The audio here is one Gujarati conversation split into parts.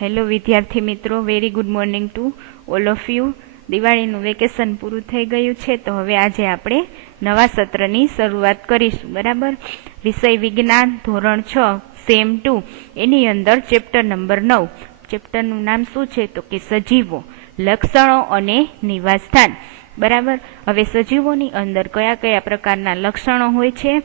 હેલો વિદ્યાર્થી મિત્રો, very good morning to all of you. દિવાળીનું વેકેશન પૂરું થઈ ગયું છે, તો હવે આજે આપણે નવા સત્રની શરૂઆત કરીશું. બરાબર. વિષય વિજ્ઞાન ધોરણ 6 સેમ 2 એની અંદર ચેપ્ટર નંબર 9. ચેપ્ટરનું નામ શું છે? તો કે સજીવો, લક્ષણો અને નિવાસસ્થાન. બરાબર. હવે સજીવોની અંદર કયા કયા પ્રકારના લક્ષણો હોય છે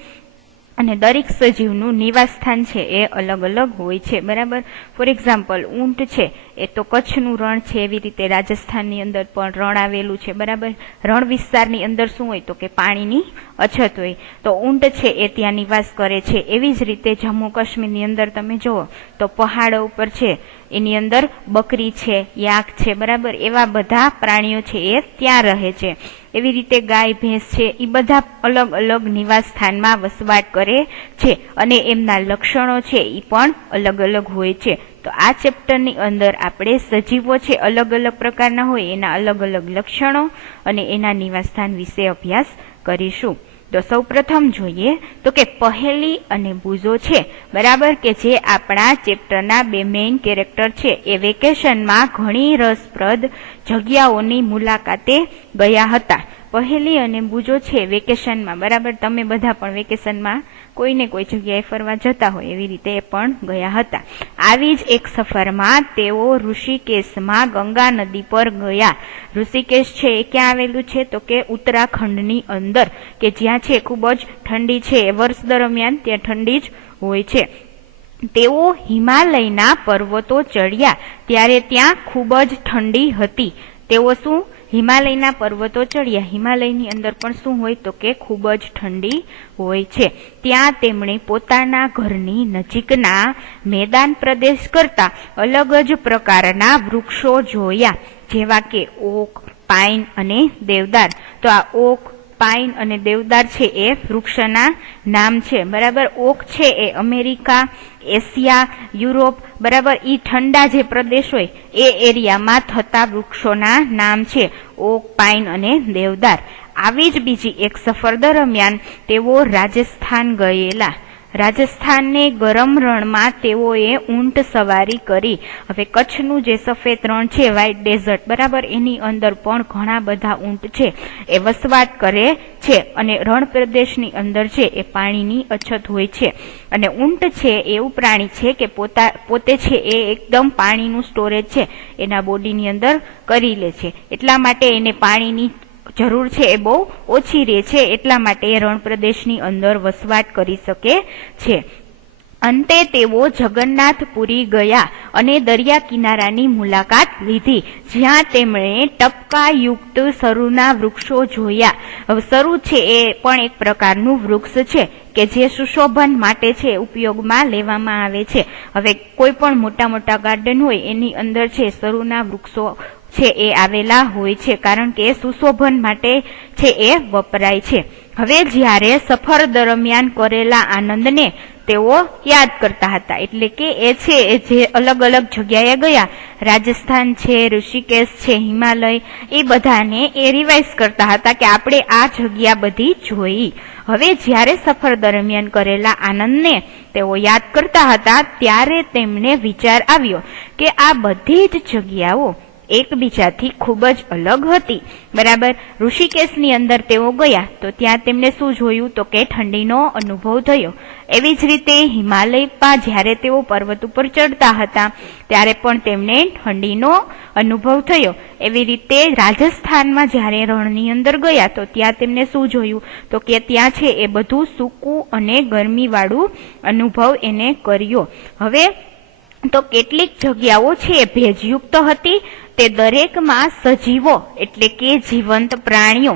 અને દરેક સજીવનું નિવાસસ્થાન છે એ અલગ અલગ હોય છે. બરાબર. ફોર એક્ઝામ્પલ, ઊંટ છે એ તો કચ્છનું રણ છે, એવી રીતે રાજસ્થાનની અંદર પણ રણ આવેલું છે. બરાબર. રણ વિસ્તારની અંદર શું હોય? તો કે પાણીની અછત હોય, તો ઊંટ છે એ ત્યાં નિવાસ કરે છે. એવી જ રીતે જમ્મુ કાશ્મીરની અંદર તમે જુઓ તો પહાડો ઉપર છે એની અંદર બકરી છે, યાક છે. બરાબર. એવા બધા પ્રાણીઓ છે એ ત્યાં રહે છે. એવી રીતે ગાય ભેંસ છે એ બધા અલગ અલગ નિવાસ સ્થાનમાં વસવાટ કરે છે અને એમના લક્ષણો છે એ પણ અલગ અલગ હોય છે. તો આ ચેપ્ટરની અંદર આપણે સજીવો છે અલગ અલગ પ્રકારના હોય, એના અલગ અલગ લક્ષણો અને એના નિવાસસ્થાન વિશે અભ્યાસ કરીશું. તો સૌ પ્રથમ જોઈએ તો કે પહેલી અને બુજો છે. બરાબર, કે જે આપણા ચેપ્ટરના બે મેઇન કેરેક્ટર છે એ વેકેશનમાં ઘણી રસપ્રદ જગ્યાઓની મુલાકાતે ગયા હતા. પહેલી અને બુજો છે વેકેશનમાં, બરાબર, તમે બધા પણ વેકેશનમાં કોઈને કોઈ જગ્યાએ ફરવા જતા હોય એવી રીતે એ પણ ગયા હતા. આવી જ એક સફરમાં તેઓ ઋષિકેશમાં ગંગા નદી પર ગયા. ઋષિકેશ છે એ ક્યાં આવેલું છે? તો કે ઉત્તરાખંડની અંદર, કે જ્યાં છે ખૂબ જ ઠંડી છે. વર્ષ દરમિયાન ત્યાં ઠંડી જ હોય છે. તેઓ હિમાલયના પર્વતો ચડ્યા ત્યારે ત્યાં ખૂબ જ ઠંડી હતી. તેઓ શું? હિમાલયના પર્વતો ચડ્યા. હિમાલયની અંદર પણ શું હોય? તો કે ખૂબ જ ઠંડી હોય છે. ત્યાં તેમણે પોતાના ઘરની નજીકના મેદાન પ્રદેશ કરતા અલગ જ પ્રકારના વૃક્ષો જોયા, જેવા કે ઓક, પાઇન અને દેવદાર. તો આ ઓક, પાઇન અને દેવદાર છે એ વૃક્ષના નામ છે. બરાબર. ઓક છે એ અમેરિકા, એશિયા, યુરોપ, બરાબર, ઈ ઠંડા જે પ્રદેશ હોય એ એરિયામાં થતા વૃક્ષોના નામ છે ઓક, પાઇન અને દેવદાર. આવી જ બીજી એક સફર દરમિયાન તેઓ રાજસ્થાન ગયેલા. રાજસ્થાનને ગરમ રણમાં તેઓએ ઊંટ સવારી કરી. હવે કચ્છનું જે સફેદ રણ છે, વ્હાઇટ ડેઝર્ટ, બરાબર, એની અંદર પણ ઘણા બધા ઊંટ છે એ વસવાટ કરે છે અને રણ પ્રદેશની અંદર છે એ પાણીની અછત હોય છે. અને ઊંટ છે એવું પ્રાણી છે કે પોતે છે એ એકદમ પાણીનું સ્ટોરેજ છે એના બોડીની અંદર કરી લે છે. એટલા માટે એને પાણીની જરૂર છે એ બહુ ઓછી રહે છે, એટલા માટે એ રણ પ્રદેશની અંદર વસવાટ કરી શકે છે. અંતે તેઓ જગન્નાથપુરી ગયા અને દરિયા કિનારાની મુલાકાત લીધી, જ્યાં તેમણે ટપકાયુક્ત સરુના વૃક્ષો જોયા. હવે સરુ છે એ પણ એક પ્રકારનું વૃક્ષ છે કે જે સુશોભન માટે છે ઉપયોગમાં લેવામાં આવે છે. હવે કોઈ પણ મોટા મોટા ગાર્ડન હોય એની અંદર છે સરુના વૃક્ષો છે એ આવેલા હોય છે, કારણ કે સુશોભન માટે છે એ વપરાય છે. હવે જ્યારે સફર દરમિયાન કરેલા આનંદને તેઓ યાદ કરતા હતા, એટલે કે એ છે જે અલગ અલગ જગ્યાએ ગયા, રાજસ્થાન છે, ઋષિકેશ છે, હિમાલય, એ બધાને એ રિવાઇઝ કરતા હતા કે આપણે આ જગ્યા બધી જોઈ. હવે જ્યારે સફર દરમિયાન કરેલા આનંદને તેઓ યાદ કરતા હતા ત્યારે તેમને વિચાર આવ્યો કે આ બધી જ જગ્યાઓ એકબીજાથી ખૂબ જ અલગ હતી. બરાબર. ઋષિકેશની અંદર તેઓ ગયા તો ત્યાં તેમને શું જોયું? તો કે ઠંડીનો અનુભવ થયો. એવી જ રીતે હિમાલયમાં જ્યારે તેઓ પર્વત ઉપર ચડતા હતા ત્યારે પણ તેમને ઠંડીનો અનુભવ થયો. એવી રીતે રાજસ્થાનમાં જ્યારે રણની અંદર ગયા તો ત્યાં તેમને શું જોયું? તો કે ત્યાં છે એ બધું સૂકું અને ગરમીવાળું અનુભવ એને કર્યો. હવે તો કેટલીક જગ્યાઓ છે એ ભેજયુક્ત હતી. તે દરેકમાં સજીવો એટલે કે જીવંત પ્રાણીઓ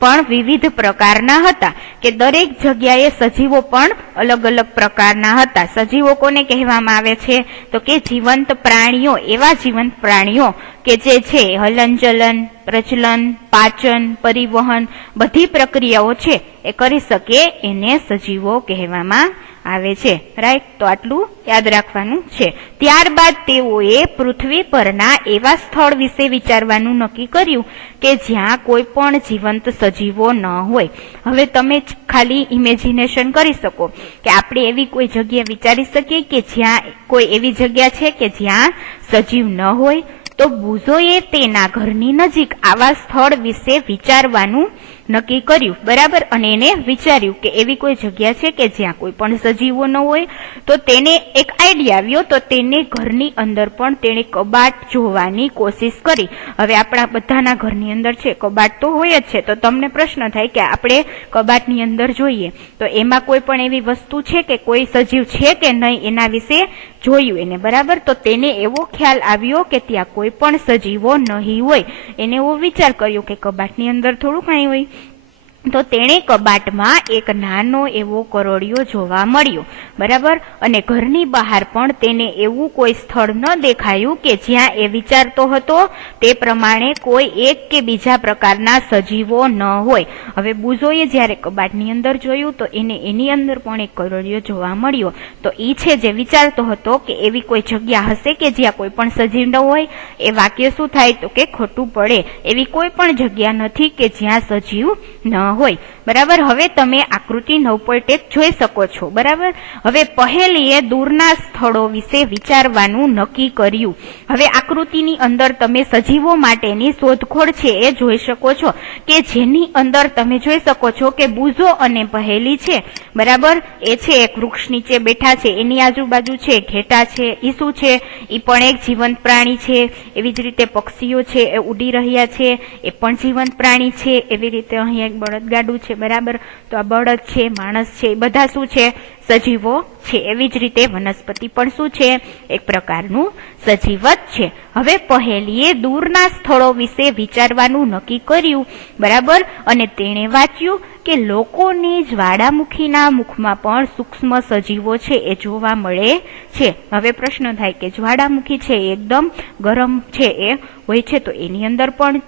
પણ વિવિધ પ્રકારના હતા, કે દરેક જગ્યાએ સજીવો પણ અલગ અલગ પ્રકારના હતા. સજીવો કોને કહેવામાં આવે છે? તો કે જીવંત પ્રાણીઓ. એવા જીવંત પ્રાણીઓ કે જે છે હલનચલન, પ્રચલન, પાચન, પરિવહન, બધી પ્રક્રિયાઓ છે એ કરી શકે, એને સજીવો કહેવામાં આવે છે, રાઈટ? તો આટલું યાદ રાખવાનું છે. ત્યારબાદ તેઓએ પૃથ્વી પરના એવા સ્થળ વિશે વિચારવાનું નક્કી કર્યું કે જ્યાં કોઈ પણ જીવંત સજીવો ન હોય. હવે તમે ખાલી ઇમેજિનેશન કરી શકો કે આપણે એવી કોઈ જગ્યા વિચારી શકીએ કે જ્યાં કોઈ એવી જગ્યા છે કે જ્યાં સજીવ ન હોય. તો બુઝોએ તેના ઘરની નજીક આવા સ્થળ વિશે વિચારવાનું નક્કી કર્યું, બરાબર? અને એને વિચાર્યું કે એવી કોઈ જગ્યા છે કે જ્યાં કોઈ પણ સજીવો ન હોય. તો તેને એક આઈડિયા આવ્યો, તો તેને ઘરની અંદર પણ તેને કબાટ જોવાની કોશિશ કરી. હવે આપણા બધાના ઘરની અંદર છે કબાટ તો હોય જ છે. તો તમને પ્રશ્ન થાય કે આપણે કબાટની અંદર જોઈએ તો એમાં કોઈ પણ એવી વસ્તુ છે કે કોઈ સજીવ છે કે નહીં, એના વિશે જોયું એને, બરાબર? તો તેને એવો ખ્યાલ આવ્યો કે ત્યાં કોઈ પણ સજીવો નહીં હોય. એને એવો વિચાર કર્યો કે કબાટની અંદર થોડું કાંઈ હોય. તો તેણે કબાટમાં એક નાનો એવો કરોડિયો જોવા મળ્યો, બરાબર? અને ઘરની બહાર પણ તેને એવું કોઈ સ્થળ ન દેખાયું કે જ્યાં એ વિચારતો હતો તે પ્રમાણે કોઈ એક કે બીજા પ્રકારના સજીવો ન હોય. હવે બુઝોએ જ્યારે કબાટની અંદર જોયું તો એને એની અંદર પણ એક કરોડિયો જોવા મળ્યો. તો એ છે જે વિચારતો હતો કે એવી કોઈ જગ્યા હશે કે જ્યાં કોઈ પણ સજીવ ન હોય. એ વાક્ય શું થાય તો કે ખોટું પડે. એવી કોઈ પણ જગ્યા નથી કે જ્યાં સજીવ ન હોય, બરાબર? હવે તમે આકૃતિ 9.1 જોઈ શકો છો, બરાબર? હવે પહેલીએ દૂરના સ્થળો વિશે વિચારવાનું નક્કી કર્યું. હવે આકૃતિની અંદર તમે સજીવો માટેની શોધખોળ છે એ જોઈ શકો છો કે જેની અંદર તમે જોઈ શકો છો કે બુઝો અને પહેલી છે, બરાબર? એ છે એક વૃક્ષ નીચે બેઠા છે, એની આજુબાજુ છે ઘેટા છે. એ શું છે? એ પણ એક જીવંત પ્રાણી છે. એવી જ રીતે પક્ષીઓ છે એ ઉડી રહ્યા છે, એ પણ જીવંત પ્રાણી છે. એવી રીતે અહીંયા એક બળદગાડું છે, બરાબર? તો આ બળદ છે, માણસ છે, એ બધા શું છે? સજીવો છે. એવી જ રીતે વનસ્પતિ પણ શું છે? એક પ્રકારનું સજીવ જ છે. હવે પહેલીએ દૂરના સ્થળો વિશે વિચારવાનું નક્કી કર્યું, બરાબર? અને તેણે વાંચ્યું કે લોકોની જ્વાળામુખીના મુખમાં પણ સૂક્ષ્મ સજીવો છે એ જોવા મળે છે. હવે પ્રશ્ન થાય કે જ્વાળામુખી છે એ એકદમ ગરમ છે એ હોય છે, તો એની અંદર પણ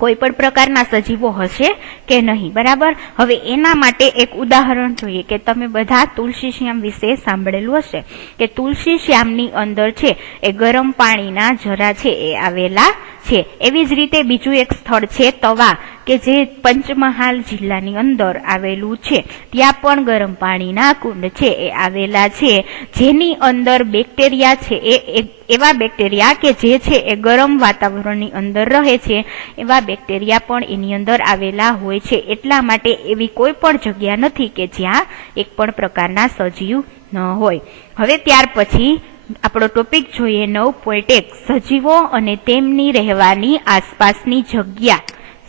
કોઈ પણ પ્રકારના સજીવો હશે કે નહીં, બરાબર? હવે એના માટે એક ઉદાહરણ જોઈએ કે તમે બધા તુલસી શ્યામ વિશે સાંભળેલું હશે કે તુલસી શ્યામની અંદર છે એ ગરમ પાણીના ઝરા છે એ આવેલા છે. એવી જ રીતે બીજું એક સ્થળ છે તવા, કે જે પંચમહાલ જિલ્લાની અંદર આવેલું છે. ત્યાં પણ ગરમ પાણીના કુંડ છે એ આવેલા છે, જેની અંદર બેક્ટેરિયા છે એ એવા બેક્ટેરિયા કે જે છે એ ગરમ વાતાવરણની અંદર રહે છે, એવા બેક્ટેરિયા પણ એની અંદર આવેલા હોય છે. એટલા માટે એવી કોઈ પણ જગ્યા નથી કે જ્યાં એક પણ પ્રકારના સજીવ ન હોય. હવે ત્યાર પછી આપણો ટોપિક જોઈએ 9.1 સજીવો અને તેમની રહેવાની આસપાસની જગ્યા.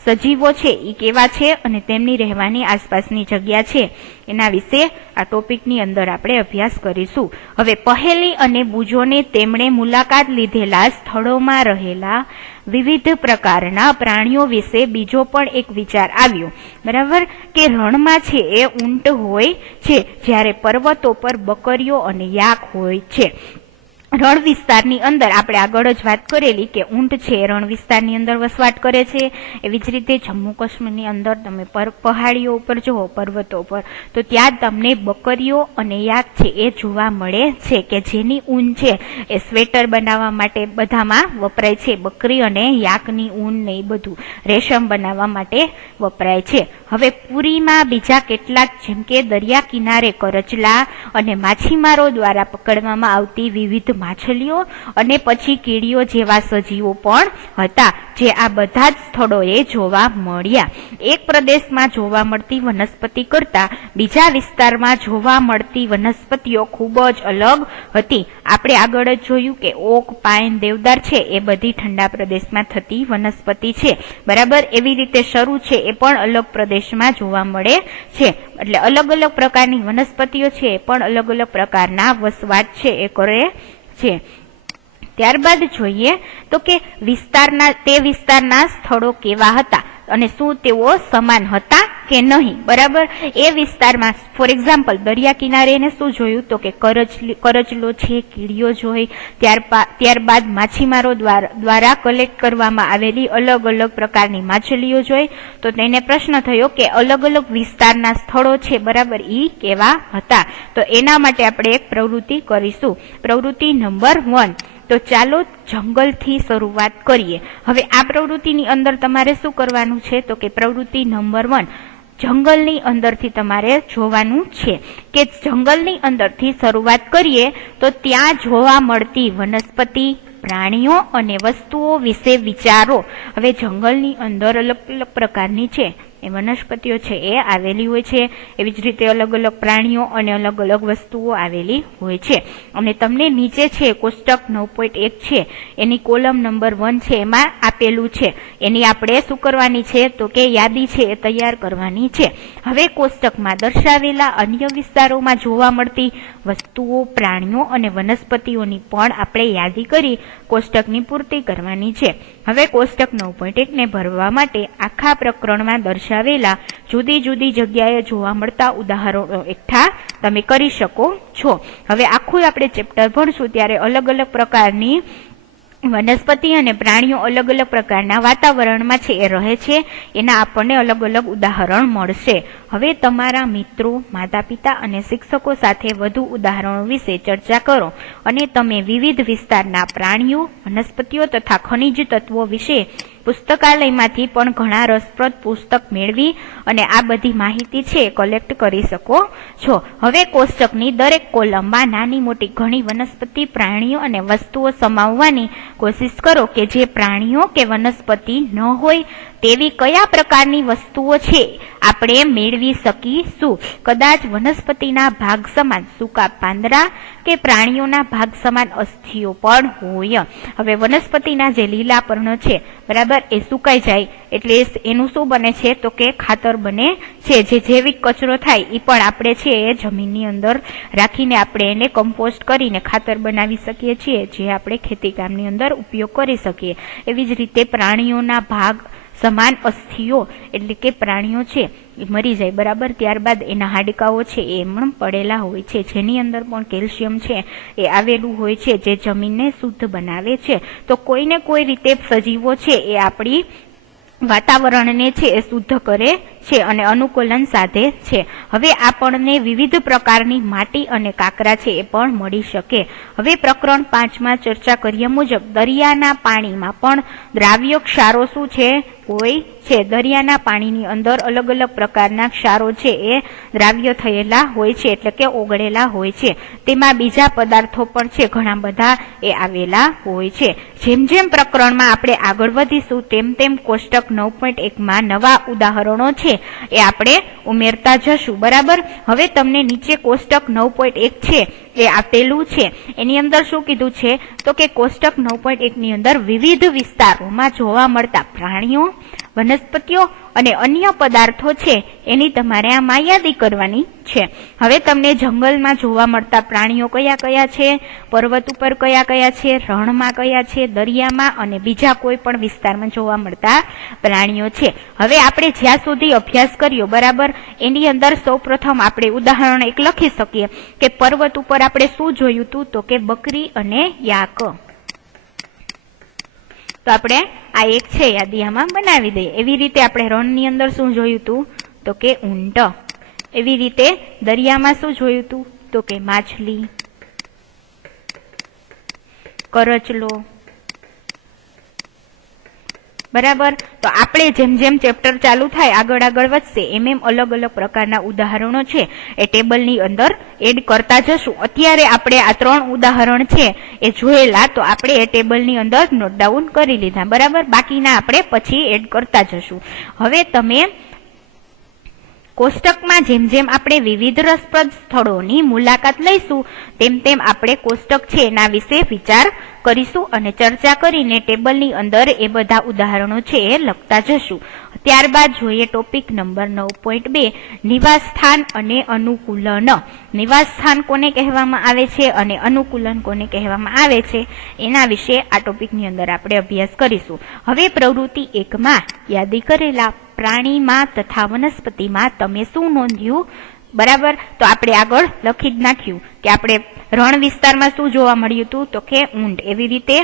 સજીવો છે એ કેવા છે અને તેમની રહેવાની આસપાસની જગ્યા છે એના વિશે આ ટોપિકની અંદર આપણે અભ્યાસ કરીશું. હવે પહેલી અને બુઝોને તેમણે મુલાકાત લીધેલા સ્થળોમાં રહેલા વિવિધ પ્રકારના પ્રાણીઓ વિશે બીજો પણ એક વિચાર આવ્યો, બરાબર? કે રણમાં છે એ ઊંટ હોય છે, જ્યારે પર્વતો પર બકરીઓ અને યાક હોય છે. રણ વિસ્તારની અંદર આપણે આગળ જ વાત કરેલી કે ઊંટ છે રણ વિસ્તારની અંદર વસવાટ કરે છે. એવી જ રીતે જમ્મુ કાશ્મીરની અંદર તમે પહાડીઓ ઉપર જુઓ, પર્વતો ઉપર, તો ત્યાં તમને બકરીઓ અને યાક છે એ જોવા મળે છે કે જેની ઊન છે એ સ્વેટર બનાવવા માટે બધામાં વપરાય છે. બકરી અને યાકની ઊન ને એ બધું રેશમ બનાવવા માટે વપરાય છે. હવે પુરીમાં બીજા કેટલાક જેમ કે દરિયા કિનારે કરચલા અને માછીમારો દ્વારા પકડવામાં આવતી વિવિધ માછલીઓ અને પછી કીડીઓ જેવા સજીવો પણ હતા, જે આ બધા જ સ્થળોએ જોવા મળ્યા. એક પ્રદેશમાં જોવા મળતી વનસ્પતિ કરતા બીજા વિસ્તારમાં જોવા મળતી વનસ્પતિઓ ખૂબ જ અલગ હતી. આપણે આગળ જ જોયું કે ઓક, પાઇન, દેવદાર છે એ બધી ઠંડા પ્રદેશમાં થતી વનસ્પતિ છે, બરાબર? એવી રીતે શરૂ છે એ પણ અલગ પ્રદેશમાં જોવા મળે છે. એટલે અલગ અલગ પ્રકારની વનસ્પતિઓ છે એ પણ અલગ અલગ પ્રકારના વસવાટ છે એ કરે છે. ત્યારબાદ જોઈએ તો કે વિસ્તારના સ્થળો કેવા હતા અને શું તેઓ સમાન હતા કે નહીં, બરાબર. એ વિસ્તારમાં ફોર એક્ઝામ્પલ દરિયા કિનારે એને શું જોયું તો કે કરચલો છે, કીડીઓ જોઈ, ત્યારબાદ માછીમારો દ્વારા કલેક્ટ કરવામાં આવેલી અલગ અલગ પ્રકારની માછલીઓ જોઈ. તો તેને પ્રશ્ન થયો કે અલગ અલગ વિસ્તારના સ્થળો છે, બરાબર, ઈ કેવા હતા. તો એના માટે આપણે એક પ્રવૃત્તિ કરીશું. પ્રવૃત્તિ નંબર 1. તો ચાલો જંગલથી શરૂઆત કરીએ. હવે આ પ્રવૃત્તિની અંદર તમારે શું કરવાનું છે તો કે પ્રવૃત્તિ નંબર 1 જંગલની અંદરથી તમારે જોવાનું છે કે જંગલની અંદરથી શરૂઆત કરીએ તો ત્યાં જોવા મળતી વનસ્પતિ, પ્રાણીઓ અને વસ્તુઓ વિશે વિચારો. હવે જંગલની અંદર અલગ અલગ પ્રકારની છે એ વનસ્પતિઓ છે એ આવેલી હોય છે, એવી જ રીતે અલગ અલગ પ્રાણીઓ અને અલગ અલગ વસ્તુઓ આવેલી હોય છે. અને તમને નીચે છે કોષ્ટક 9.1 છે એની કોલમ નંબર 1 છે એમાં આપેલું છે, એની આપણે શું કરવાની છે તો કે યાદી છે એ તૈયાર કરવાની છે. હવે કોષ્ટકમાં દર્શાવેલા અન્ય વિસ્તારોમાં જોવા મળતી વસ્તુઓ, પ્રાણીઓ અને વનસ્પતિઓની પણ આપણે યાદી કરી કોષ્ટકની પૂર્તિ કરવાની છે. હવે કોષ્ટક 9.1 ને ભરવા માટે આખા પ્રકરણમાં દર્શાવેલા જુદી જુદી જગ્યાએ જોવા મળતા ઉદાહરણો એકઠા તમે કરી શકો છો. હવે આખું આપણે ચેપ્ટર ભણશું ત્યારે અલગ અલગ પ્રકારની વનસ્પતિ અને પ્રાણીઓ અલગ અલગ પ્રકારના વાતાવરણમાં છે એ રહે છે, એના આપણને અલગ અલગ ઉદાહરણ મળશે. હવે તમારા મિત્રો, માતા પિતા અને શિક્ષકો સાથે વધુ ઉદાહરણો વિશે ચર્ચા કરો અને તમે વિવિધ વિસ્તારના પ્રાણીઓ, વનસ્પતિઓ તથા ખનિજ તત્વો વિશે પુસ્તકાલયમાંથી પણ ઘણા રસપ્રદ પુસ્તક મેળવી અને આ બધી માહિતી છે કલેક્ટ કરી શકો છો. હવે કોષ્ટકની દરેક કોલમમાં નાની મોટી ઘણી વનસ્પતિ, પ્રાણીઓ અને વસ્તુઓ સમાવવાની કોશિશ કરો કે જે પ્રાણીઓ કે વનસ્પતિ ન હોય તેવી કયા પ્રકારની વસ્તુઓ છે આપણે મેળવી શકીશું. કદાચ વનસ્પતિના ભાગ સમાન સૂકા પાંદડા કે પ્રાણીઓના ભાગ સમાન અસ્થિઓ પણ હોય. હવે વનસ્પતિના જે લીલા પર્ણો છે, બરાબર, એ સુકાઈ જાય એટલે એનું શું બને છે તો કે ખાતર બને છે. જે જૈવિક કચરો થાય એ પણ આપણે છે એ જમીનની અંદર રાખીને આપણે એને કમ્પોસ્ટ કરીને ખાતર બનાવી શકીએ છીએ, જે આપણે ખેતી કામની અંદર ઉપયોગ કરી શકીએ. એવી જ રીતે પ્રાણીઓના ભાગ સમાન અસ્થિઓ એટલે કે પ્રાણીઓ છે એ મરી જાય, બરાબર, ત્યારબાદ એના હાડકાઓ છે એ પણ પડેલા હોય છે, જેની અંદર પણ કેલ્શિયમ છે એ આવેલું હોય છે, જે જમીનને શુદ્ધ બનાવે છે. તો કોઈને કોઈ રીતે સજીવો છે એ આપણી વાતાવરણને છે એ શુદ્ધ કરે છે અને અનુકૂલન સાધે છે. હવે આપણને વિવિધ પ્રકારની માટી અને કાંકરા છે એ પણ મળી શકે. હવે પ્રકરણ 5માં ચર્ચા કર્યા મુજબ દરિયાના પાણીમાં પણ દ્રાવ્ય ક્ષારો શું છે હોય છે. દરિયાના પાણીની અંદર અલગ અલગ પ્રકારના ક્ષારો છે એ દ્રાવ્ય થયેલા હોય છે, એટલે કે ઓગળેલા હોય છે. તેમાં બીજા પદાર્થો પણ છે ઘણા બધા એ આવેલા હોય છે. જેમ જેમ પ્રકરણમાં આપણે આગળ વધીશું તેમ તેમ કોષ્ટક 9.1માં નવા ઉદાહરણો છે એ આપણે ઉમેરતા જશું, બરાબર. હવે તમને નીચે કોષ્ટક 9.1 છે એ આપેલું છે, એની અંદર શું કીધું છે તો કે કોષ્ટક 9.1 ની અંદર વિવિધ વિસ્તારોમાં જોવા મળતા પ્રાણીઓ, વનસ્પતિઓ અને અન્ય પદાર્થો છે એની તમારે આમાં યાદી કરવાની છે. હવે તમને જંગલમાં જોવા મળતા પ્રાણીઓ કયા કયા છે, પર્વત ઉપર કયા કયા છે, રણમાં કયા છે, દરિયામાં અને બીજા કોઈ પણ વિસ્તારમાં જોવા મળતા પ્રાણીઓ છે. હવે આપણે જ્યાં સુધી અભ્યાસ કર્યો, બરાબર, એની અંદર સૌપ્રથમ આપણે ઉદાહરણ એક લખી શકીએ કે પર્વત ઉપર આપણે શું જોયું હતું તો કે બકરી અને યાક. તો આપણે આ એક છે યાદી આમાં બનાવી દઈએ. એવી રીતે આપણે રણની અંદર શું જોયું હતું તો કે ઊંટ. એવી રીતે દરિયામાં શું જોયું હતું તો કે માછલી, કરચલો, બરાબર. તો આપણે જેમ જેમ ચેપ્ટર ચાલુ થાય આગળ આગળ વધશે એમ એમ અલગ અલગ પ્રકારના ઉદાહરણો છે એ ટેબલની અંદર એડ કરતા જશું. અત્યારે આપણે આ 3 ઉદાહરણ છે એ જોયેલા, તો આપણે એ ટેબલની અંદર નોટ ડાઉન કરી લીધા, બરાબર. બાકીના આપણે પછી એડ કરતા જશું. હવે તમે કોષ્ટકમાં જેમ જેમ આપણે વિવિધ રસપ્રદ સ્થળોની મુલાકાત લઈશું તેમ તેમ આપણે કોષ્ટક છે એના વિશે વિચાર કરીશું અને ચર્ચા કરીને ટેબલની અંદર એ બધા ઉદાહરણો છે એ લખતા જશું. ત્યારબાદ જોઈએ ટોપિક નંબર 9.2 નિવાસ સ્થાન અને અનુકૂલન. નિવાસ સ્થાન કોને કહેવામાં આવે છે અને અનુકૂલન કોને કહેવામાં આવે છે એના વિશે આ ટોપિકની અંદર આપણે અભ્યાસ કરીશું. હવે પ્રવૃત્તિ 1માં યાદી કરેલા પ્રાણીમાં તથા વનસ્પતિમાં તમે શું નોંધ્યું? બરાબર, તો આપણે આગળ લખી જ નાખ્યું કે આપણે રણ વિસ્તારમાં શું જોવા મળ્યું હતું? તો કે ઊંટ. એવી રીતે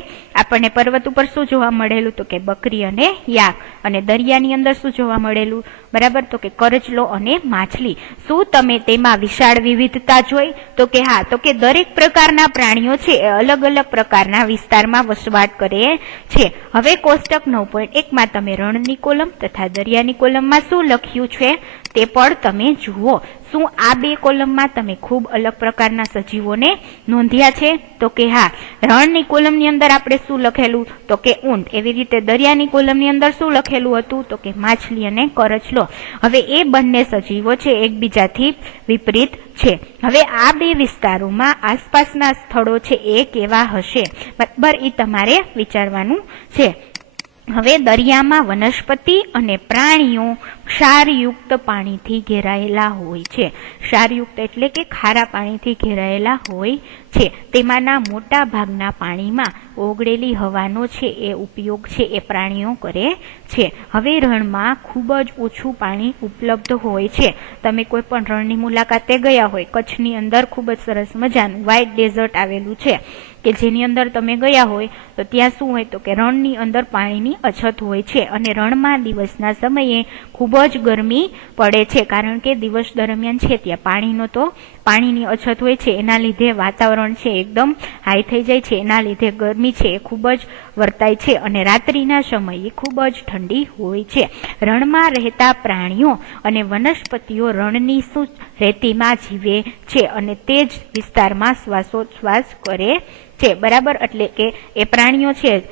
આપણને પર્વત ઉપર શું જોવા મળેલું? તો કે બકરી અને યાક. અને દરિયાની અંદર શું જોવા મળેલું? બરાબર, તો કે કરચલો અને માછલી. શું તમે તેમાં વિશાળ વિવિધતા જોઈ? તો કે હા. તો કે દરેક પ્રકારના પ્રાણીઓ છે એ અલગ અલગ પ્રકારના વિસ્તારમાં વસવાટ કરે છે. હવે કોષ્ટક 9.1 માં તમે રણની કોલમ તથા દરિયાની કોલમમાં શું લખ્યું છે તે પણ તમે જુઓ. શું આ બે કોલમમાં તમે ખૂબ અલગ પ્રકારના સજીવોને નોંધ્યા છે? તો કે હા. રણની કોલમની અંદર આપણે શું લખેલું? તો કે ઊંટ. એવી રીતે દરિયાની કોલમની અંદર શું લખેલું હતું? તો કે માછલી અને કરચલો. હવે એ બંને સજીવો છે એકબીજાથી વિપરીત છે. હવે આ બે વિસ્તારોમાં આસપાસના સ્થળો છે એ કેવા હશે? બરાબર, એ તમારે વિચારવાનું છે. હવે દરિયામાં વનસ્પતિ અને પ્રાણીઓ ક્ષારયુક્ત પાણીથી ઘેરાયેલા હોય છે. ક્ષારયુક્ત એટલે કે ખારા પાણીથી ઘેરાયેલા હોય છે. તેમાંના મોટા ભાગના પાણીમાં ઓગળેલી હવાનો છે એ ઉપયોગ છે એ પ્રાણીઓ કરે છે. હવે રણમાં ખૂબ જ ઓછું પાણી ઉપલબ્ધ હોય છે. તમે કોઈ પણ રણની મુલાકાતે ગયા હોય, કચ્છની અંદર ખૂબ જ સરસ મજાનું વ્હાઇટ ડેઝર્ટ આવેલું છે કે જેની અંદર તમે ગયા હોય તો ત્યાં શું હોય? તો કે રણની અંદર પાણીની અછત હોય છે અને રણમાં દિવસના સમયે ખૂબ જ ગરમી પડે છે, કારણ કે દિવસ દરમિયાન છે ત્યાં પાણીની અછત હોય છે. એના લીધે વાતાવરણ છે એકદમ હાઈ થઈ જાય છે. એના લીધે ગરમી છે એ ખૂબ જ વર્તાય છે અને રાત્રિના સમયે ખૂબ જ ઠંડી હોય છે. રણમાં રહેતા પ્રાણીઓ અને વનસ્પતિઓ રણની રેતીમાં જીવે છે અને તે જ વિસ્તારમાં શ્વાસોચ્છ્વાસ કરે છે. બરાબર, એટલે કે એ પ્રાણીઓ છે,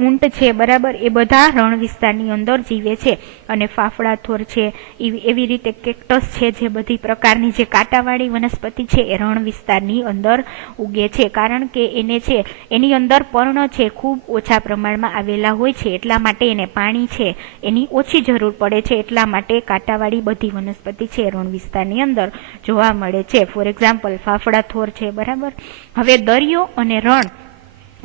ઊંટ છે, બરાબર, એ બધા રણ વિસ્તારની અંદર જીવે છે. અને ફાફડા થોર છે, એવી રીતે કેક્ટસ છે, જે બધી પ્રકારની જે કાંટાવાળી વનસ્પતિ છે એ રણ વિસ્તારની અંદર ઉગે છે, કારણ કે એને છે એની અંદર પર્ણ છે ખૂબ ઓછા પ્રમાણમાં આવેલા હોય છે. એટલા માટે એને પાણી છે એની ઓછી જરૂર પડે છે. એટલા માટે કાંટાવાળી બધી વનસ્પતિ છે રણ વિસ્તારની અંદર જોવા મળે છે. ફોર એક્ઝામ્પલ ફાફડા થોર છે. બરાબર, હવે દરિયો અને રણ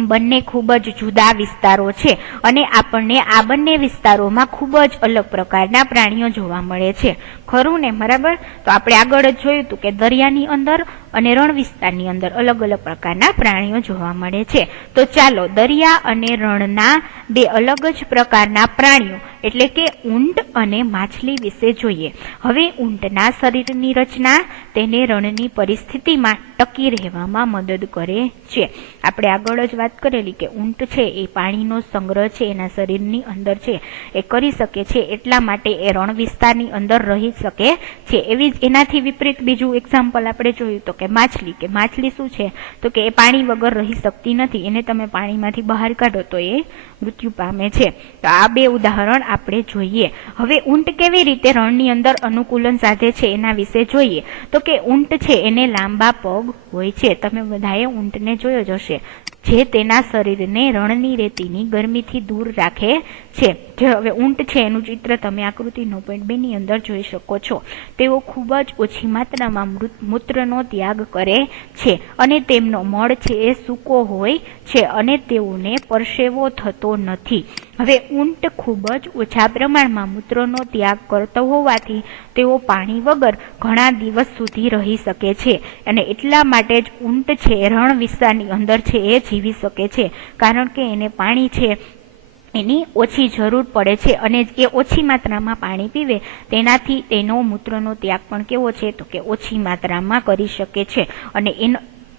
બંને ખૂબ જ જુદા વિસ્તારો છે અને આપણને આ બંને વિસ્તારોમાં ખૂબ જ અલગ પ્રકારના પ્રાણીઓ જોવા મળે છે. ખરું ને? બરાબર, તો આપણે આગળ જ જોયું હતું કે દરિયાની અંદર અને રણ વિસ્તારની અંદર અલગ અલગ પ્રકારના પ્રાણીઓ જોવા મળે છે. તો ચાલો દરિયા અને રણના બે અલગ જ પ્રકારના પ્રાણીઓ એટલે કે ઊંટ અને માછલી વિશે જોઈએ. હવે ઊંટના શરીરની રચના તેને રણની પરિસ્થિતિમાં ટકી રહેવામાં મદદ કરે છે. આપણે આગળ જ વાત કરેલી કે ઊંટ છે એ પાણીનો સંગ્રહ છે એના શરીરની અંદર છે એ કરી શકે છે, એટલા માટે એ રણ વિસ્તારની અંદર રહી શકે છે. એવી જ એનાથી વિપરીત બીજું એક્ઝામ્પલ આપણે જોયું તો કે માછલી શું છે? તો કે એ પાણી વગર રહી શકતી નથી. એને તમે પાણીમાંથી બહાર કાઢો તો એ મૃત્યુ પામે છે. તો આ બે ઉદાહરણ આપણે જોઈએ. હવે ઊંટ કેવી રીતે રણની અંદર અનુકૂલન સાધે છે એના વિશે જોઈએ. તો કે ઊંટ છે એને લાંબા પગ હોય છે. તમે બધાએ ઊંટને જોયો જ હશે, જે તેના શરીરને રણની રેતીની ગરમીથી દૂર રાખે છે. હવે ઊંટ છે એનું ચિત્ર તમે આકૃતિ 9.2 ની અંદર જોઈ શકો છો. તેઓ ખૂબ જ ઓછી માત્રામાં મૂત્રનો ત્યાગ કરે છે અને તેમનો મળ છે એ સૂકો હોય છે અને તેઓને પરસેવો થતો નથી. હવે ઊંટ ખૂબ જ ઓછા પ્રમાણમાં મૂત્રનો ત્યાગ કરતો હોવાથી તેઓ પાણી વગર ઘણા દિવસ સુધી રહી શકે છે અને એટલા માટે જ ઊંટ છે રણ વિસ્તારની અંદર છે એ જીવી શકે છે, કારણ કે એને પાણી છે એની ઓછી જરૂર પડે છે અને એ ઓછી માત્રામાં પાણી પીવે તેનાથી તેનો મૂત્રનો ત્યાગ પણ કેવો છે? તો કે ઓછી માત્રામાં કરી શકે છે.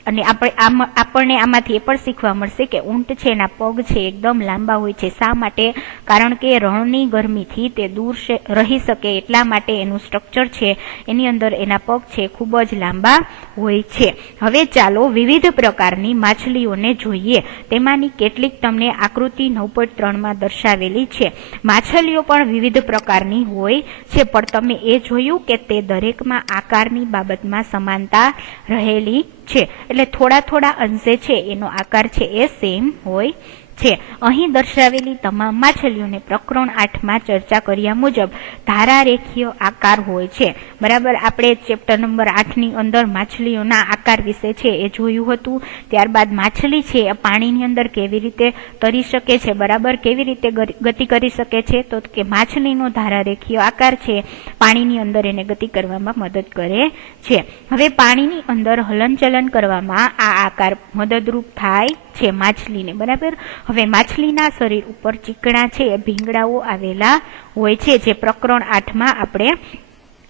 અને આપણને આમાંથી એ પણ શીખવા મળશે કે ઊંટ છે એના પગ છે એકદમ લાંબા હોય છે. શા માટે? કારણ કે રણની ગરમીથી તે દૂર રહી શકે એટલા માટે એનું સ્ટ્રક્ચર છે એની અંદર એના પગ છે ખૂબ જ લાંબા હોય છે. હવે ચાલો વિવિધ પ્રકારની માછલીઓને જોઈએ. તેમાંની કેટલીક તમને આકૃતિ 9.3 માં દર્શાવેલી છે. માછલીઓ પણ વિવિધ પ્રકારની હોય છે, પણ તમે એ જોયું કે તે દરેકમાં આકારની બાબતમાં સમાનતા રહેલી છે. એટલે થોડા અંશે છે એનો આકાર છે એ સેમ હોય છે. અહીં દર્શાવેલી તમામ માછલીઓને પ્રકરણ 8માં ચર્ચા કર્યા મુજબ ધારારેખીય આકાર હોય છે. બરાબર, આપણે ચેપ્ટર નંબર 8ની અંદર માછલીઓના આકાર વિશે છે એ જોયું હતું. ત્યારબાદ માછલી છે એ પાણીની અંદર કેવી રીતે તરી શકે છે, બરાબર, કેવી રીતે ગતિ કરી શકે છે, તો કે માછલીનો ધારારેખીય આકાર છે પાણીની અંદર એને ગતિ કરવામાં મદદ કરે છે. હવે પાણીની અંદર હલનચલન કરવામાં આ આકાર મદદરૂપ થાય છે માછલીને. બરાબર, હવે માછલીના શરીર ઉપર ચીકણા છે એ ભીંગડાઓ આવેલા હોય છે, જે પ્રકરણ 8માં આપણે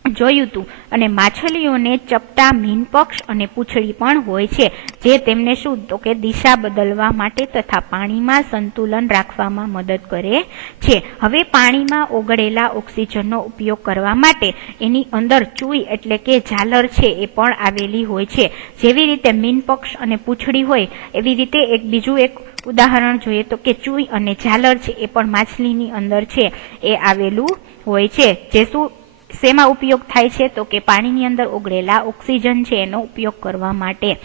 જોયું હતું. અને માછલીઓને ચપટા મીનપક્ષ અને પૂંછડી પણ હોય છે, જે તેમને શું તો કે દિશા બદલવા માટે તથા પાણીમાં સંતુલન રાખવામાં મદદ કરે છે. હવે પાણીમાં ઓગળેલા ઓક્સિજનનો ઉપયોગ કરવા માટે એની અંદર ચૂઈ એટલે કે ઝાલર છે એ પણ આવેલી હોય છે. જેવી રીતે મીનપક્ષ અને પૂંછડી હોય એવી રીતે બીજું એક ઉદાહરણ જોઈએ તો કે ચૂઈ અને ઝાલર છે એ પણ માછલીની અંદર છે એ આવેલું હોય છે. જે શું શેમાં ઉપયોગ થાય છે તો કે પાણીની અંદર ઓગળેલા ઓક્સિજન છે એનો ઉપયોગ કરવા માટે.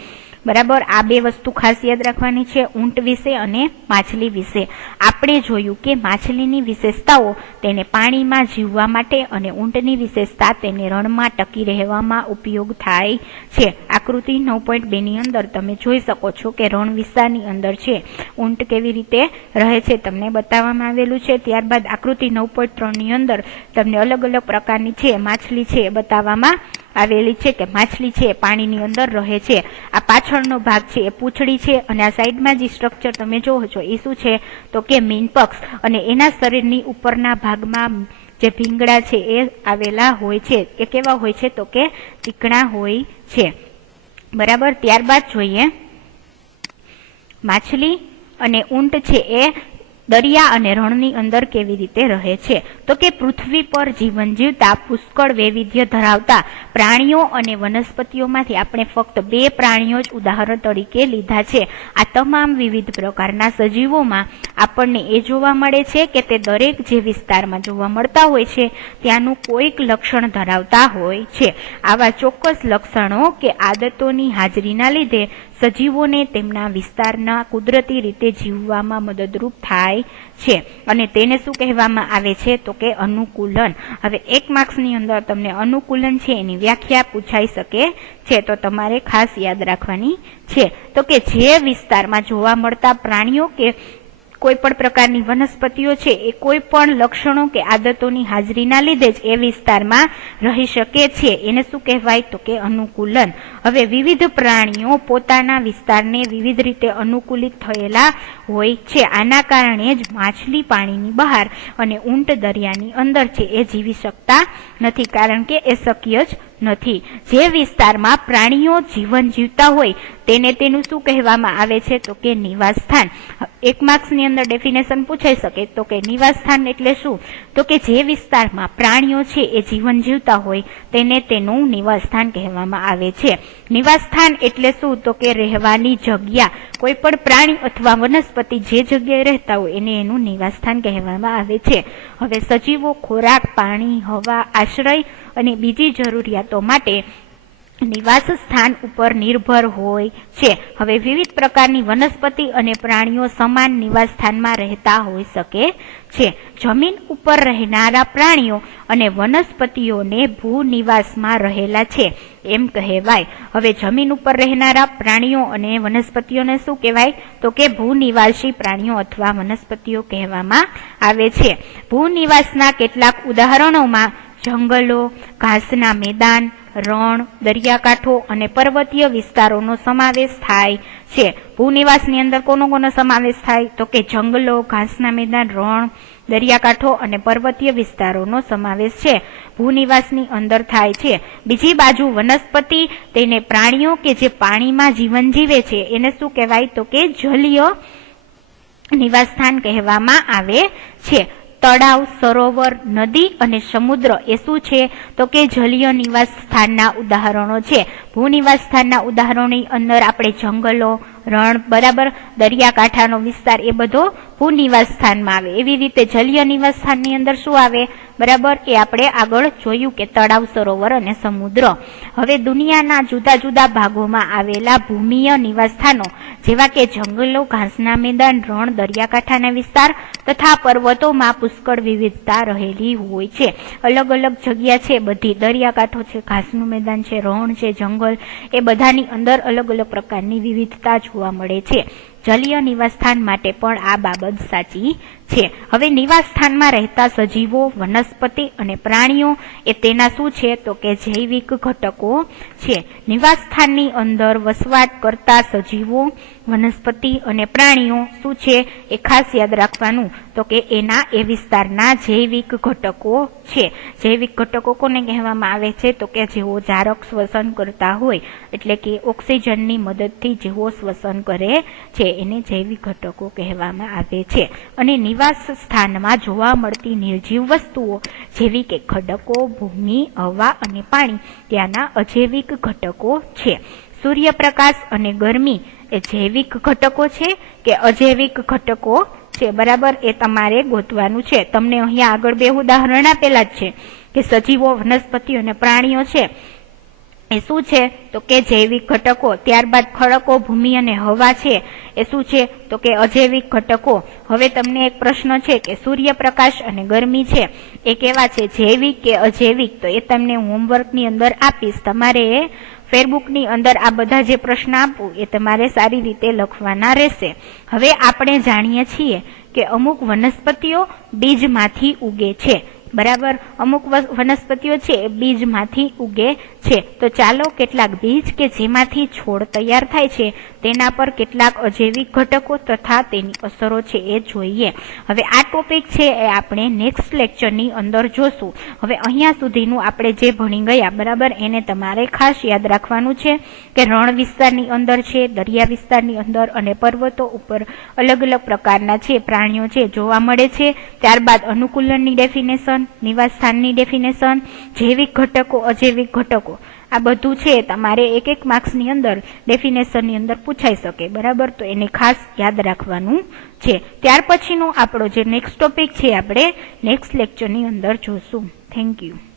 બરાબર, આ બે વસ્તુ ખાસ યાદ રાખવાની છે ઊંટ વિશે અને માછલી વિશે. આપણે જોયું કે માછલીની વિશેષતાઓ તેને પાણીમાં જીવવા માટે અને ઊંટની વિશેષતા તેને રણમાં ટકી રહેવામાં ઉપયોગ થાય છે. આકૃતિ 9.2ની અંદર તમે જોઈ શકો છો કે રણ વિસ્તારની અંદર છે ઊંટ કેવી રીતે રહે છે તમને બતાવવામાં આવેલું છે. ત્યારબાદ આકૃતિ 9.3ની અંદર તમને અલગ અલગ પ્રકારની છે માછલી છે એ બતાવવામાં આવેલી છે કે માછલી છે પાણીની અંદર રહે છે. આ પાછળનો ભાગ છે એ પૂંછડી છે અને આ સાઈડમાં જે સ્ટ્રક્ચર તમે જોવો છો એ શું છે તો કે મીનપક્ષ, અને એના શરીરની ઉપરના ભાગમાં જે ભીંગડા છે એ આવેલા હોય છે. એ કેવા હોય છે તો કે ચીકણા હોય છે. બરાબર, ત્યારબાદ જોઈએ માછલી અને ઊંટ છે એ દરિયા અને રણની અંદર કેવી રીતે રહે છે. તો કે પૃથ્વી પર જીવન જીવતા પુષ્કળ વૈવિધ્ય ધરાવતા પ્રાણીઓ અને વનસ્પતિઓમાંથી આપણે ફક્ત 2 પ્રાણીઓ જ ઉદાહરણ તરીકે લીધા છે. આ તમામ વિવિધ પ્રકારના સજીવોમાં આપણને એ જોવા મળે છે કે તે દરેક જે વિસ્તારમાં જોવા મળતા હોય છે ત્યાંનું કોઈક લક્ષણ ધરાવતા હોય છે. આવા ચોક્કસ લક્ષણો કે આદતોની હાજરીના લીધે સજીવોને તેમના વિસ્તારના કુદરતી રીતે જીવવામાં મદદરૂપ થાય છે અને તેને શું કહેવામાં આવે છે તો કે અનુકૂલન. હવે 1 માર્ક્સની અંદર તમને અનુકૂલન છે એની વ્યાખ્યા પૂછાઈ શકે છે, તો તમારે ખાસ યાદ રાખવાની છે. તો કે જે વિસ્તારમાં જોવા મળતા પ્રાણીઓ કે કોઈ પણ પ્રકારની વનસ્પતિઓ છે એ કોઈ પણ લક્ષણો કે આદતોની હાજરીના લીધે જ એ વિસ્તારમાં રહી શકે છે એને શું કહેવાય તો કે અનુકૂલન. હવે વિવિધ પ્રાણીઓ પોતાના વિસ્તારને વિવિધ રીતે અનુકૂલિત થયેલા હોય છે. આના કારણે જ માછલી પાણીની બહાર અને ઊંટ દરિયાની અંદર છે એ જીવી શકતા નથી, કારણ કે એ શક્ય જ નથી. જે વિસ્તારમાં પ્રાણીઓ જીવન જીવતા હોય તેને તેનું શું કહેવામાં આવે છે તો કે નિવાસ સ્થાન. 1 માર્ક્સની અંદર ડેફિનેશન પૂછાઈ શકે તો કે નિવાસ સ્થાન એટલે શું તો કે જે વિસ્તારમાં પ્રાણીઓ છે એ જીવન જીવતા હોય તેને તેનું નિવાસ સ્થાન કહેવામાં આવે છે. નિવાસ સ્થાન એટલે શું તો કે રહેવાની જગ્યા. કોઈ પણ પ્રાણી અથવા વનસ્પતિ જે જગ્યાએ રહેતા હોય એને એનું નિવાસ સ્થાન કહેવામાં આવે છે. હવે સજીવો ખોરાક, પાણી, હવા, આશ્રય અને બીજી જરૂરિયાતો માટે નિવાસ સ્થાન ઉપર નિર્ભર હોય છે. હવે વિવિધ પ્રકારની વનસ્પતિ અને પ્રાણીઓ સમાન નિવાસ સ્થાનમાં રહેતા હોઈ શકે છે. જમીન ઉપર રહેનારા પ્રાણીઓ અને વનસ્પતિઓને ભૂનિવાસમાં રહેલા છે એમ કહેવાય. હવે જમીન ઉપર રહેનારા પ્રાણીઓ અને વનસ્પતિઓને શું કહેવાય તો કે ભૂનિવાસી પ્રાણીઓ અથવા વનસ્પતિઓ કહેવામાં આવે છે. ભૂનિવાસના કેટલાક ઉદાહરણોમાં જંગલો, ઘાસના મેદાન, રણ, દરિયાકાંઠો અને પર્વતીય વિસ્તારોનો સમાવેશ થાય છે. ભૂનિવાસની અંદર કોનો સમાવેશ થાય તો કે જંગલો, ઘાસના મેદાન, રણ, દરિયાકાંઠો અને પર્વતીય વિસ્તારોનો સમાવેશ છે ભૂનિવાસની અંદર થાય છે. બીજી બાજુ વનસ્પતિ તેને પ્રાણીઓ કે જે પાણીમાં જીવન જીવે છે એને શું કહેવાય તો કે જલીય નિવાસસ્થાન કહેવામાં આવે છે. તળાવ, સરોવર, નદી અને સમુદ્ર એ શું છે તો કે જલીય નિવાસ સ્થાનના ઉદાહરણો છે. ભૂનિવાસ સ્થાનના ઉદાહરણોની અંદર આપણે જંગલો, રણ, બરાબર, દરિયાકાંઠાનો વિસ્તાર એ બધો ભૂનિવાસ સ્થાનમાં આવે. એવી રીતે જલીય નિવાસ સ્થાનની અંદર શું આવે, બરાબર, એ આપણે આગળ જોયું કે તળાવ, સરોવર અને સમુદ્ર. હવે દુનિયાના જુદા જુદા ભાગોમાં આવેલા ભૂમિય નિવાસ સ્થાનો જેવા કે જંગલો, ઘાસના મેદાન, રણ, દરિયાકાંઠાના વિસ્તાર તથા પર્વતોમાં પુષ્કળ વિવિધતા રહેલી હોય છે. અલગ અલગ જગ્યા છે બધી, દરિયાકાંઠો છે, ઘાસનું મેદાન છે, રણ છે, જંગલ, એ બધાની અંદર અલગ અલગ પ્રકારની વિવિધતા જોવા મળે છે. જલીય નિવાસ સ્થાન માટે પણ આ બાબત સાચી છે. હવે નિવાસ સ્થાનમાં રહેતા સજીવો, વનસ્પતિ અને પ્રાણીઓ એ તેના શું છે તો કે જૈવિક ઘટકો છે. નિવાસ સ્થાનની અંદર વસવાટ કરતા સજીવો, વનસ્પતિ અને પ્રાણીઓ શું છે એ ખાસ યાદ રાખવાનું તો કે એના એ વિસ્તારના જૈવિક ઘટકો છે. જૈવિક ઘટકો કોને કહેવામાં આવે છે તો કે જેઓ જારક શ્વસન કરતા હોય, એટલે કે ઓક્સિજનની મદદથી જેઓ શ્વસન કરે છે એને જૈવિક ઘટકો કહેવામાં આવે છે. અને નિવાસ સ્થાનમાં જોવા મળતી નિર્જીવ વસ્તુઓ જેવી કે ખડકો, ભૂમિ, હવા અને પાણી ત્યાંના અજૈવિક ઘટકો છે. સૂર્યપ્રકાશ અને ગરમી એ જૈવિક ઘટકો છે કે અજૈવિક ઘટકો છે, બરાબર, એ તમારે ગોતવાનું છે. તમને અહીંયા આગળ બે ઉદાહરણ આપેલા જ છે કે સજીવો, વનસ્પતિ અને પ્રાણીઓ છે એ શું છે તો કે જૈવિક ઘટકો. ત્યારબાદ ખડકો, ભૂમિ અને હવા છે એ શું છે તો કે અજૈવિક ઘટકો. હવે તમને એક પ્રશ્ન છે કે સૂર્યપ્રકાશ અને ગરમી છે એ કેવા છે, જૈવિક કે અજૈવિક? તો એ તમને હોમવર્કની અંદર આપીશ. તમારે ફેરબુકની અંદર આ બધા જે પ્રશ્ન આપું એ તમારે સારી રીતે લખવાના રહેશે. હવે આપણે જાણીએ છીએ કે અમુક વનસ્પતિઓ બીજમાંથી ઉગે છે, બરાબર, અમુક વનસ્પતિઓ છે એ બીજમાંથી ઉગે છે. તો ચાલો કેટલાક બીજ કે જેમાંથી છોડ તૈયાર થાય છે તેના પર કેટલાક અજૈવિક ઘટકો તથા તેની અસરો છે એ જોઈએ. હવે આ ટોપિક છે એ આપણે નેક્સ્ટ લેક્ચરની અંદર જોશું. હવે અહીંયા સુધીનું આપણે જે ભણી ગયા, બરાબર, એને તમારે ખાસ યાદ રાખવાનું છે કે રણ વિસ્તારની અંદર છે, દરિયા વિસ્તારની અંદર અને પર્વતો ઉપર અલગ અલગ પ્રકારના છે પ્રાણીઓ છે જોવા મળે છે. ત્યારબાદ અનુકૂલનની ડેફિનેશન, નિવાસ સ્થાનની ડેફિનેશન, જૈવિક ઘટકો, અજૈવિક ઘટકો, આ બધું છે તમારે એક એક માર્ક્સની અંદર ડેફિનેશનની અંદર પૂછાઈ શકે, બરાબર, તો એને ખાસ યાદ રાખવાનું છે. ત્યાર પછીનો આપણો જે નેક્સ્ટ ટોપિક છે આપણે નેક્સ્ટ લેક્ચરની અંદર જોશું. Thank you.